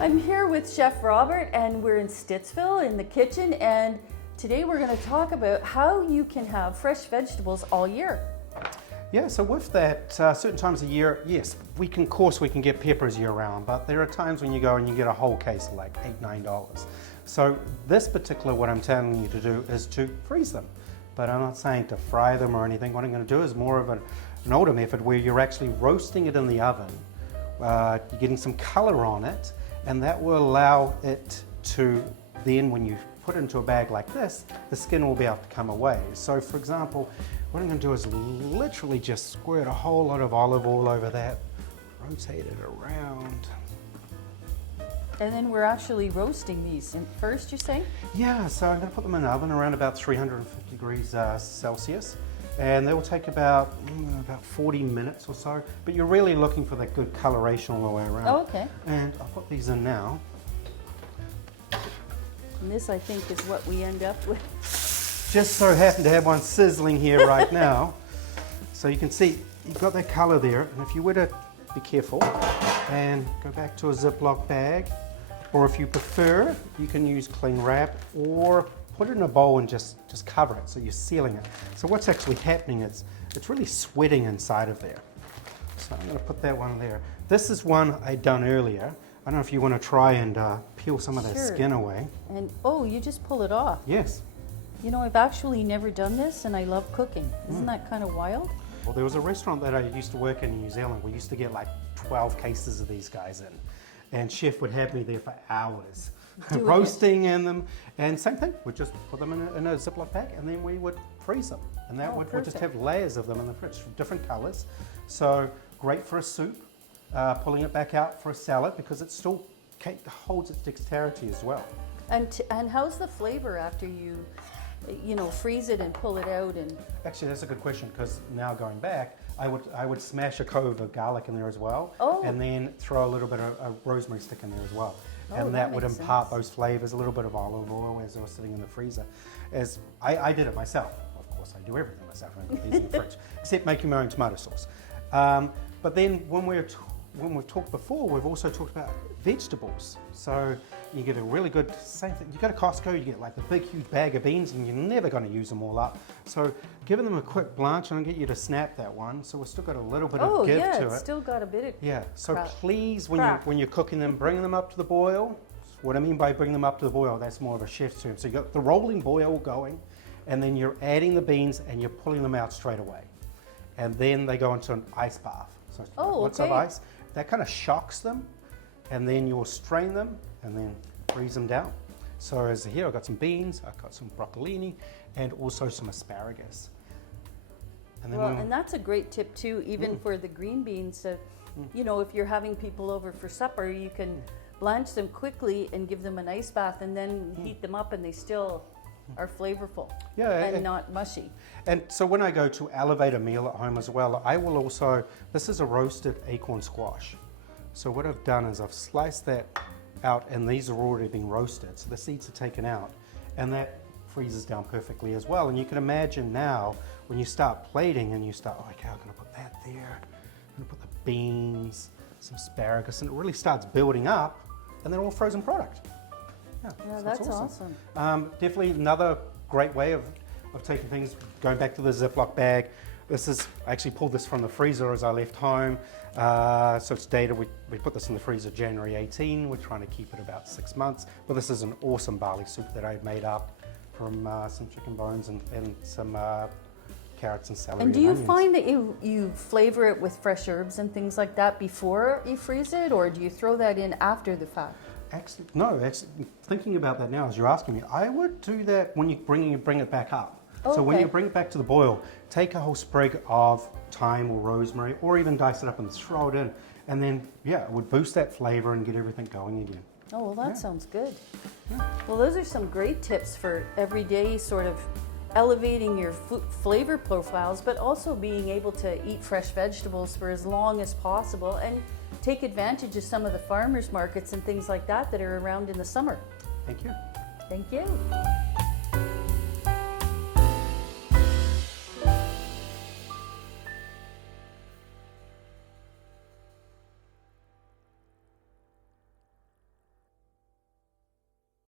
I'm here with Chef Robert and we're in Stittsville in the kitchen, and today we're going to talk about how you can have fresh vegetables all year. Yeah, so with that, certain times of year, yes, we can get peppers year round, but there are times when you go and you get a whole case of like $8, $9. So this particular, what I'm telling you to do is to freeze them. But I'm not saying to fry them or anything. What I'm going to do is more of an older method where you're actually roasting it in the oven. You're getting some color on it, and that will allow it to then, when you put it into a bag like this, the skin will be able to come away. So for example, what I'm going to do is literally just squirt a whole lot of olive oil over that, rotate it around. And then we're actually roasting these first, you're saying? Yeah, so I'm going to put them in the oven around about 350 degrees Celsius. And they will take about 40 minutes or so. But you're really looking for that good coloration all the way around. Oh, okay. And I'll put these in now. And this, I think, is what we end up with. Just so happen to have one sizzling here right now. So you can see you've got that color there. And if you were to be careful and go back to a Ziploc bag, or if you prefer, you can use cling wrap or put it in a bowl and just cover it so you're sealing it. So what's actually happening is it's really sweating inside of there. So I'm going to put that one there. This is one I'd done earlier. I don't know if you want to try and peel some of that skin away. And oh, you just pull it off. Yes. You know, I've actually never done this, and I love cooking. Isn't that kind of wild? Well, there was a restaurant that I used to work in New Zealand. We used to get like 12 cases of these guys in. And chef would have me there for hours, roasting in them. And same thing, we'd just put them in a Ziploc bag and then we would freeze them. And that would just have layers of them in the fridge, different colors. So great for a soup, pulling it back out for a salad because it still holds its dexterity as well. And how's the flavor after you freeze it and pull it out? And actually, that's a good question, because now going back, I would smash a clove of garlic in there as well, and then throw a little bit of a rosemary stick in there as well, and that would impart those flavors. A little bit of olive oil as they were sitting in the freezer. As I did it myself, of course, I do everything myself and put these in the fridge, except making my own tomato sauce. But then when we've talked before, we've also talked about vegetables. So you get a really good, same thing. You go to Costco, you get like the big huge bag of beans and you're never going to use them all up. So giving them a quick blanch, and I'll get you to snap that one. So we've still got a little bit of give to it. It's still got a bit of so please, when you're cooking them, bring them up to the boil. What I mean by bring them up to the boil, that's more of a chef's term. So you got the rolling boil going, and then you're adding the beans and you're pulling them out straight away. And then they go into an ice bath. So lots of ice. That kind of shocks them, and then you'll strain them and then freeze them down. So as here, I've got some beans, I've got some broccolini, and also some asparagus. And then and that's a great tip too, even for the green beans. If you're having people over for supper, you can blanch them quickly and give them an ice bath, and then heat them up, and they still are flavorful and not mushy. And so when I go to elevate a meal at home as well, I will also, this is a roasted acorn squash. So what I've done is I've sliced that out, and these are already being roasted, so the seeds are taken out, and that freezes down perfectly as well. And you can imagine now when you start plating and you start, okay, I'm going to put that there, I'm going to put the beans, some asparagus, and it really starts building up, and then all frozen product. Yeah, so that's awesome. Definitely another great way of taking things, going back to the Ziploc bag. I actually pulled this from the freezer as I left home. So it's dated, we put this in the freezer January 18. We're trying to keep it about 6 months. But this is an awesome barley soup that I made up from some chicken bones and some carrots and celery. And do you find that you flavor it with fresh herbs and things like that before you freeze it, or do you throw that in after the fact? Actually, thinking about that now as you're asking me, I would do that when you bring it back up. So when you bring it back to the boil, take a whole sprig of thyme or rosemary, or even dice it up and throw it in, and then it would boost that flavor and get everything going again. Oh, well, that sounds good. Yeah. Well, those are some great tips for everyday sort of elevating your flavor profiles, but also being able to eat fresh vegetables for as long as possible and take advantage of some of the farmers markets and things like that that are around in the summer. Thank you. Thank you.